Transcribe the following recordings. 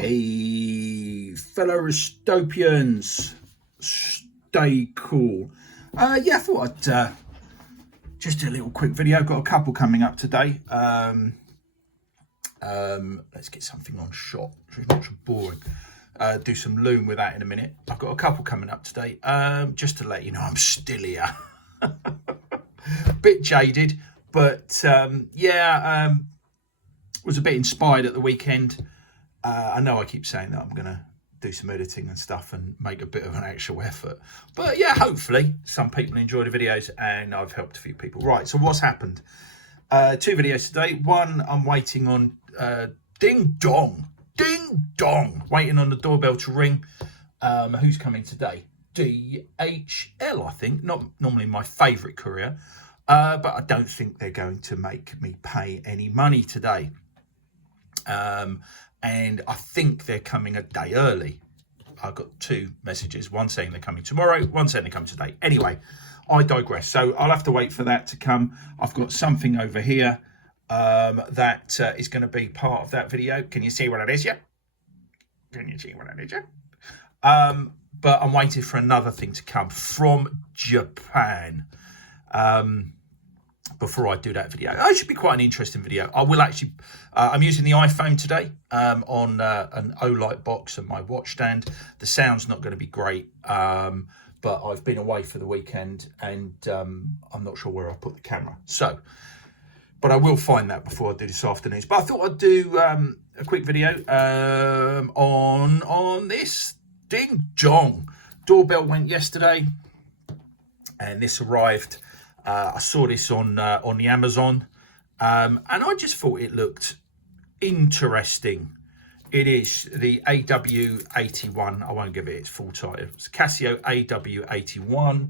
Hey, fellow Ristopians, stay cool. Yeah, I thought I'd just do a little quick video. Got a couple coming up today. Let's get something on shot so it's not so boring. Do some loom with that in a minute. I've got a couple coming up today. Just to let you know, I'm still here. Bit jaded, but was a bit inspired at the weekend. I know I keep saying that I'm going to do some editing and stuff and make a bit of an actual effort. But yeah, hopefully some people enjoy the videos and I've helped a few people. Right, so what's happened? Two videos today. One, I'm waiting on ding dong, waiting on the doorbell to ring. Who's coming today? DHL, I think. Not normally my favourite courier, but I don't think they're going to make me pay any money today. And I think they're coming a day early. I got two messages, one saying they're coming tomorrow, one saying they're coming today. Anyway, I digress. So I'll have to wait for that to come. I've got something over here that is going to be part of that video. Can you see what it is yet? Can you see what it is yet? But I'm waiting for another thing to come from Japan. Before I do that video, it should be quite an interesting video. I will actually, I'm using the iPhone today on an Olight box and my watch stand. The sound's not going to be great, but I've been away for the weekend and I'm not sure where I'll put the camera. So, but I will find that before I do this afternoon. But I thought I'd do a quick video on this ding dong. Doorbell went yesterday, and this arrived. I saw this on the Amazon, and I just thought it looked interesting. It is the AW81. I won't give it its full title. It's Casio AW81.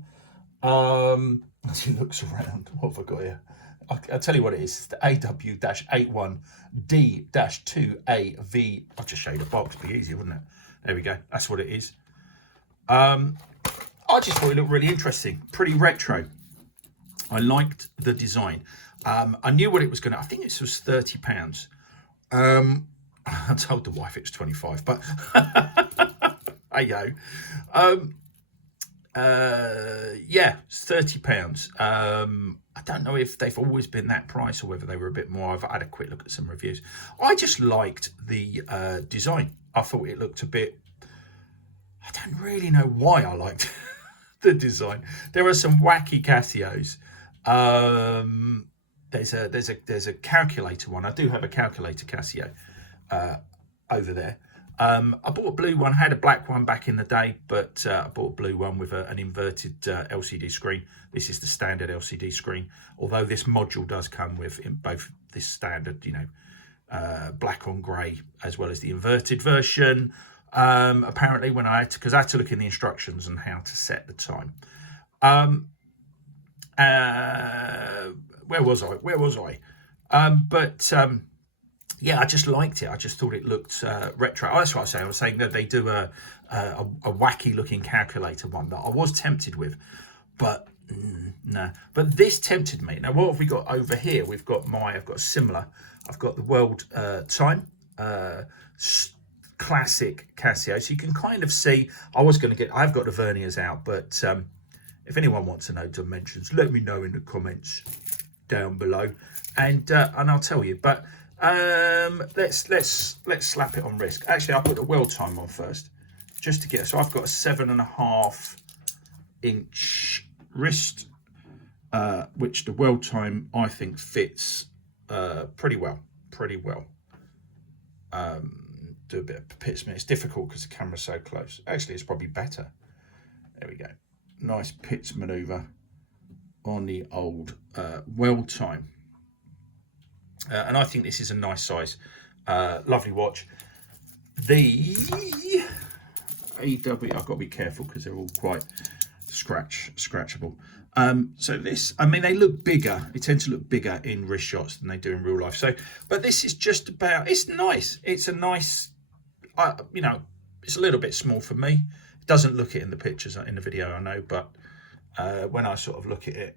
As it looks around, what have I got here? I'll tell you what it is. It's the AW-81D-2AV. I'll just show you the box. Be easy, wouldn't it? There we go. That's what it is. I just thought it looked really interesting. Pretty retro. I liked the design. I knew what it was going to, I think this was £30. I told the wife it was 25, but hey yo. Yeah, it's £30. I don't know if they've always been that price or whether they were a bit more. I've had a quick look at some reviews. I just liked the design. I thought it looked a bit, I don't really know why I liked the design. There are some wacky Casios. There's a calculator one. I do have a calculator Casio over there. I bought a blue one, had a black one back in the day, but I bought a blue one with an inverted LCD screen. This is the standard LCD screen, although this module does come with in both this standard, black on grey, as well as the inverted version. Apparently when I had to, because I had to look in the instructions on how to set the time. Where was I? Yeah, I just liked it. I just thought it looked retro. Oh, that's what I was saying. I was saying that they do a wacky looking calculator one that I was tempted with, but no. But this tempted me. Now, what have we got over here? I've got a similar. I've got the world time, classic Casio. So you can kind of see. I've got the verniers out, but if anyone wants to know dimensions, let me know in the comments down below, and I'll tell you. But let's slap it on wrist. Actually, I'll put the world time on first, just to get. So I've got a 7.5 inch wrist, which the world time I think fits pretty well. Do a bit of pits. It's difficult because the camera's so close. Actually, it's probably better. There we go. Nice pits maneuver on the old world time. And I think this is a nice size. Lovely watch. The AW, I've got to be careful because they're all quite scratchable. So this, I mean, they look bigger. They tend to look bigger in wrist shots than they do in real life. So, but this is just about, it's nice. It's a nice, it's a little bit small for me. It doesn't look it in the pictures, in the video, I know, but when I sort of look at it,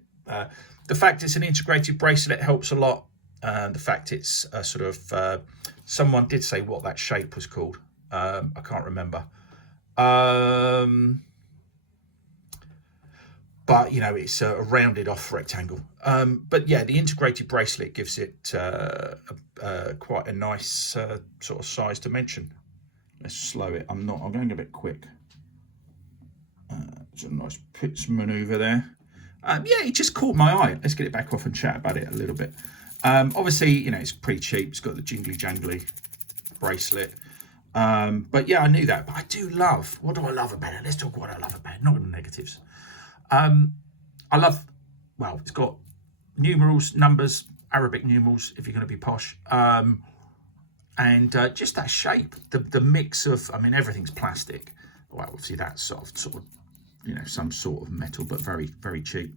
the fact it's an integrated bracelet helps a lot. The fact it's a sort of, someone did say what that shape was called. I can't remember. But you know, it's a rounded off rectangle. But yeah, the integrated bracelet gives it quite a nice sort of size dimension. Let's slow it. I'm going a bit quick. It's a nice pitch maneuver there. Yeah, it just caught my eye. Let's get it back off and chat about it a little bit. Obviously, you know, it's pretty cheap. It's got the jingly jangly bracelet. But yeah, I knew that. But I do love, what do I love about it? Let's talk what I love about it, not the negatives. I love, well, it's got numerals, numbers, Arabic numerals, if you're going to be posh. And just that shape, the mix of, I mean, everything's plastic. Well, obviously that's sort of, you know, some sort of metal, but very, very cheap.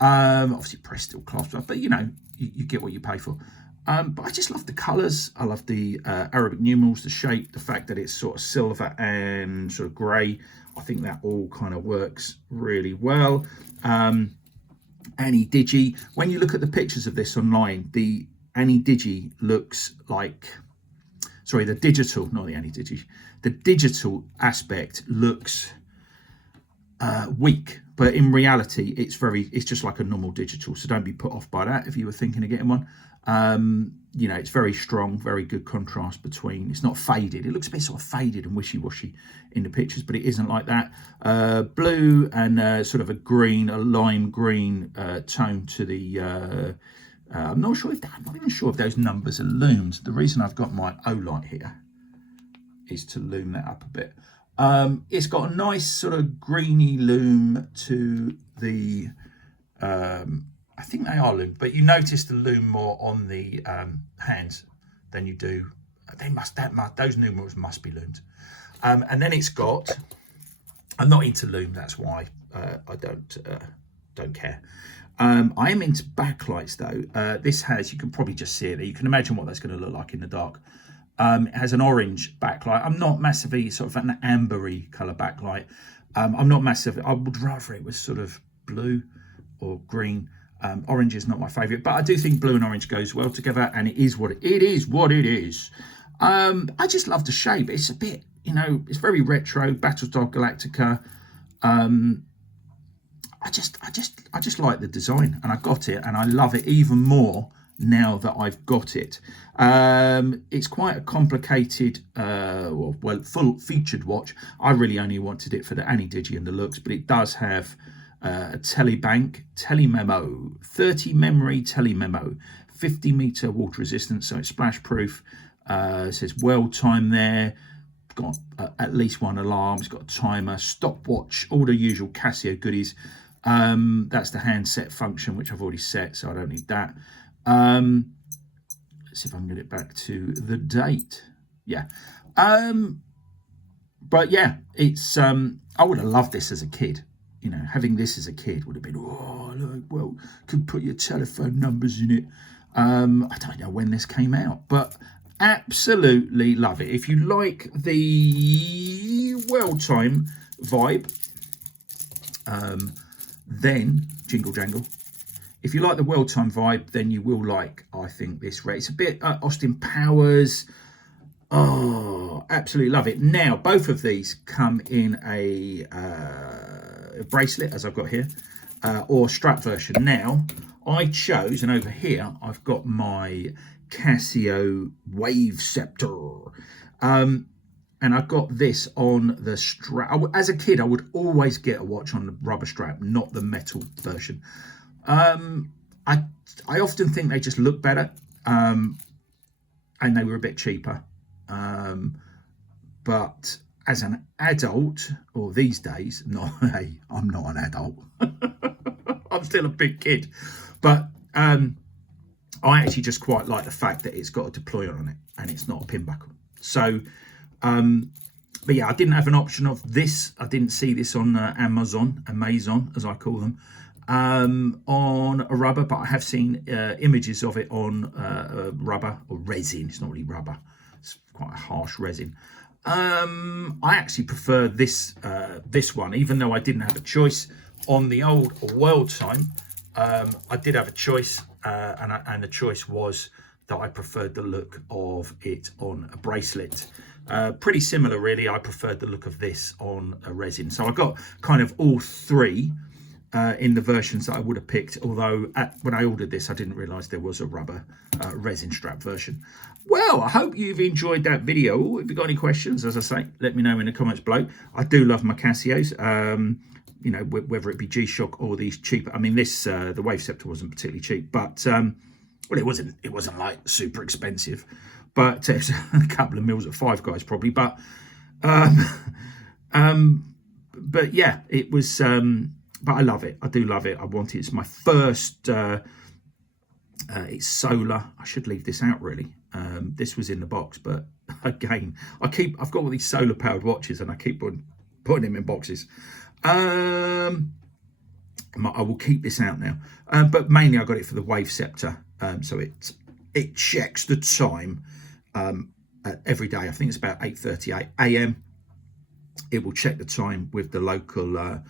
Obviously pressed steel clasp, but you know, you get what you pay for. But I just love the colours. I love the Arabic numerals, the shape, the fact that it's sort of silver and sort of grey. I think that all kind of works really well. Ani Digi, when you look at the pictures of this online, the Ani Digi looks like, sorry, the digital, not the Ani Digi, the digital aspect looks weak, but in reality it's just like a normal digital, so don't be put off by that if you were thinking of getting one. You know, it's very strong, very good contrast between, it's not faded, it looks a bit sort of faded and wishy-washy in the pictures, but it isn't like that. Blue and sort of a green, a lime green tone to the I'm not even sure if those numbers are loomed. The reason I've got my O-light here is to loom that up a bit. It's got a nice sort of greeny loom to the, I think they are loomed, but you notice the loom more on the hands than you do. Those numerals must be loomed. And then it's got, I'm not into loom, that's why I don't care. I am into backlights though. This has, you can probably just see it there. You can imagine what that's going to look like in the dark. It has an orange backlight. I'm not massively sort of an ambery colour backlight. I'm not massive. I would rather it was sort of blue or green. Orange is not my favourite, but I do think blue and orange goes well together, and it is what it is. I just love the shape. It's a bit, you know, it's very retro, Battlestar Galactica. I just like the design, and I got it, and I love it even more now that I've got it. It's quite a complicated, full featured watch. I really only wanted it for the Ani Digi and the looks, but it does have a telebank, telememo, 30 memory telememo, 50 meter water resistance, so it's splash proof. It says well time there. Got at least one alarm. It's got a timer, stopwatch, all the usual Casio goodies. That's the handset function, which I've already set, so I don't need that. Let's see if I can get it back to the date. Yeah. But yeah, it's I would have loved this as a kid. You know, having this as a kid would have been, oh, look, well, could put your telephone numbers in it. I don't know when this came out, but absolutely love it. If you like the well time vibe, then jingle jangle. If you like the well time vibe, then you will like, I think, this rate. It's a bit Austin Powers. Oh, absolutely love it. Now, both of these come in a bracelet, as I've got here, or strap version. Now, I chose, and over here, I've got my Casio Wave Scepter. And I've got this on the strap. As a kid, I would always get a watch on the rubber strap, not the metal version. I often think they just look better, and they were a bit cheaper. But as an adult, or these days, hey, I'm not an adult. I'm still a big kid. But I actually just quite like the fact that it's got a deployer on it and it's not a pin buckle. So, but yeah, I didn't have an option of this. I didn't see this on Amazon, as I call them, on a rubber, but I have seen images of it on rubber or resin. It's not really rubber. It's quite a harsh resin. I actually prefer this one, even though I didn't have a choice on the old World Time. I did have a choice, and the choice was that I preferred the look of it on a bracelet. Pretty similar, really. I preferred the look of this on a resin. So I got kind of all three in the versions that I would have picked, although when I ordered this I didn't realise there was a rubber resin strap version. Well, I hope you've enjoyed that video. If you've got any questions, as I say, let me know in the comments below. I do love my Casios, you know, whether it be G-Shock or these cheaper. I mean, this the Wave Scepter wasn't particularly cheap, but well, it wasn't like super expensive, but it's a couple of mils at Five Guys probably, but yeah, it was but I love it. I do love it. I want it. It's my first it's solar. I should leave this out really. This was in the box, but again, I've got all these solar powered watches and I keep putting them in boxes. I will keep this out now, but mainly I got it for the Wave Scepter. So it checks the time every day. I think it's about 8:38 a.m. It will check the time with the local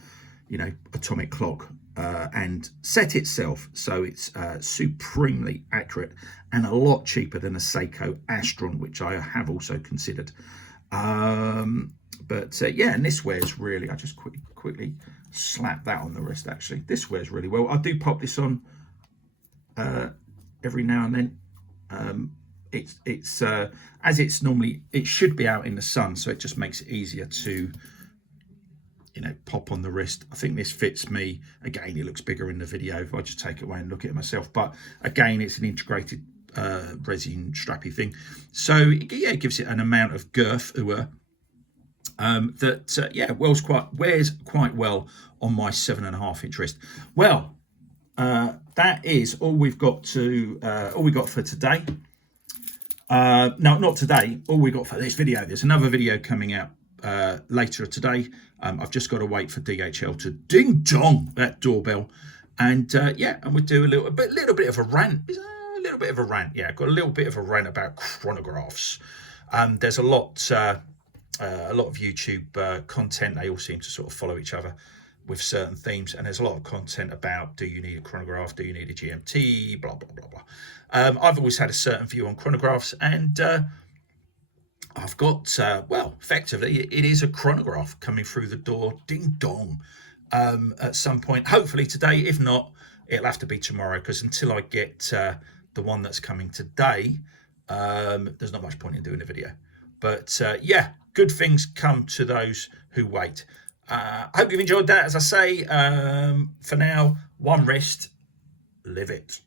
you know, atomic clock and set itself, so it's supremely accurate and a lot cheaper than a Seiko Astron, which I have also considered. But yeah, and this wears really, I just quickly slap that on the wrist. Actually, this wears really well. I do pop this on every now and then. It's as it's normally, it should be out in the sun, so it just makes it easier to, you know, pop on the wrist. I think this fits me. Again, it looks bigger in the video if I just take it away and look at it myself, but again, it's an integrated resin strappy thing, so yeah, it gives it an amount of girth that yeah, wears quite well on my 7.5 inch wrist. Well, that is all we've got all we got for today. No, not today, all we got for this video. There's another video coming out later today. I've just got to wait for DHL to ding dong that doorbell, and yeah, and we'll do a little bit of a rant. A little bit of a rant. Yeah, I've got a little bit of a rant about chronographs. There's a lot of YouTube content. They all seem to sort of follow each other with certain themes, and there's a lot of content about, do you need a chronograph, do you need a GMT, blah blah blah blah. I've always had a certain view on chronographs, and I've got well, effectively it is a chronograph coming through the door, ding dong, at some point, hopefully today. If not, it'll have to be tomorrow, because until I get the one that's coming today, there's not much point in doing a video. But yeah, good things come to those who wait. I hope you've enjoyed that. As I say, for now, one wrist, live it.